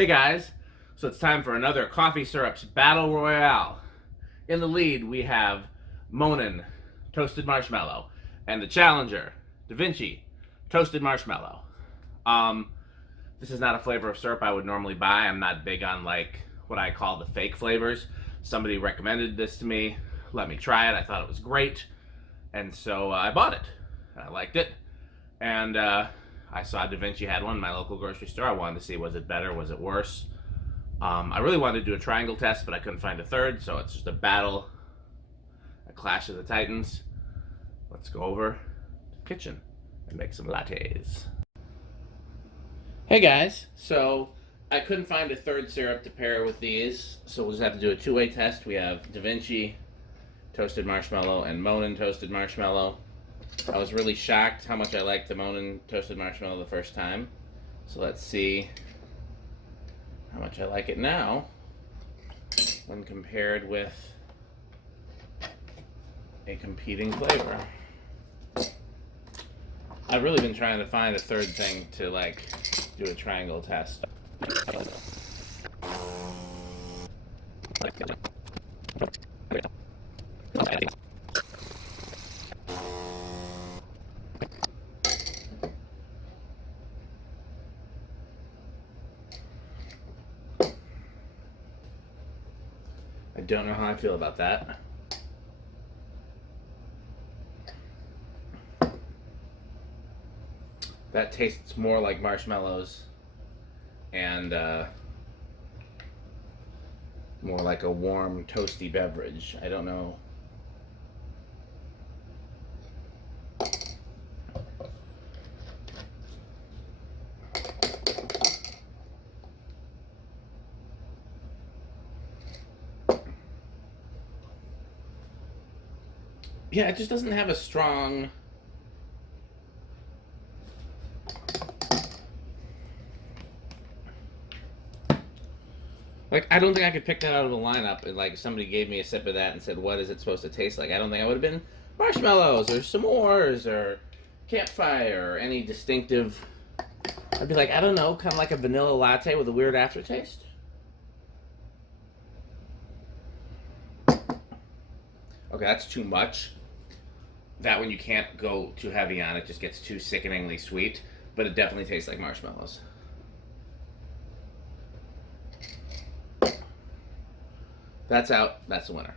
Hey guys, so it's time for another coffee syrups battle royale. In the lead we have Monin, toasted marshmallow, and the challenger, DaVinci, toasted marshmallow. This is not a flavor of syrup I would normally buy. I'm not big on like what I call the fake flavors. Somebody recommended this to me, let me try it. I thought it was great, and so I bought it. I liked it, and I saw DaVinci had one in my local grocery store. I wanted to see, was it better, was it worse? I really wanted to do a triangle test, but I couldn't find a third, so it's just a battle, a clash of the titans. Let's go over to the kitchen and make some lattes. Hey guys, so I couldn't find a third syrup to pair with these, so we'll just have to do a two-way test. We have DaVinci toasted marshmallow and Monin toasted marshmallow. I was really shocked how much I liked the Monin toasted marshmallow the first time. So let's see how much I like it now when compared with a competing flavor. I've really been trying to find a third thing to like do a triangle test. I don't know how I feel about that. That tastes more like marshmallows and more like a warm, toasty beverage. I don't know. Yeah, it just doesn't have a strong... Like, I don't think I could pick that out of the lineup. And, like, somebody gave me a sip of that and said, what is it supposed to taste like? I don't think I would have been marshmallows or s'mores or campfire or any distinctive... I'd be like, I don't know, kind of like a vanilla latte with a weird aftertaste. Okay, that's too much. That one you can't go too heavy on. It just gets too sickeningly sweet. But it definitely tastes like marshmallows. That's out. That's the winner.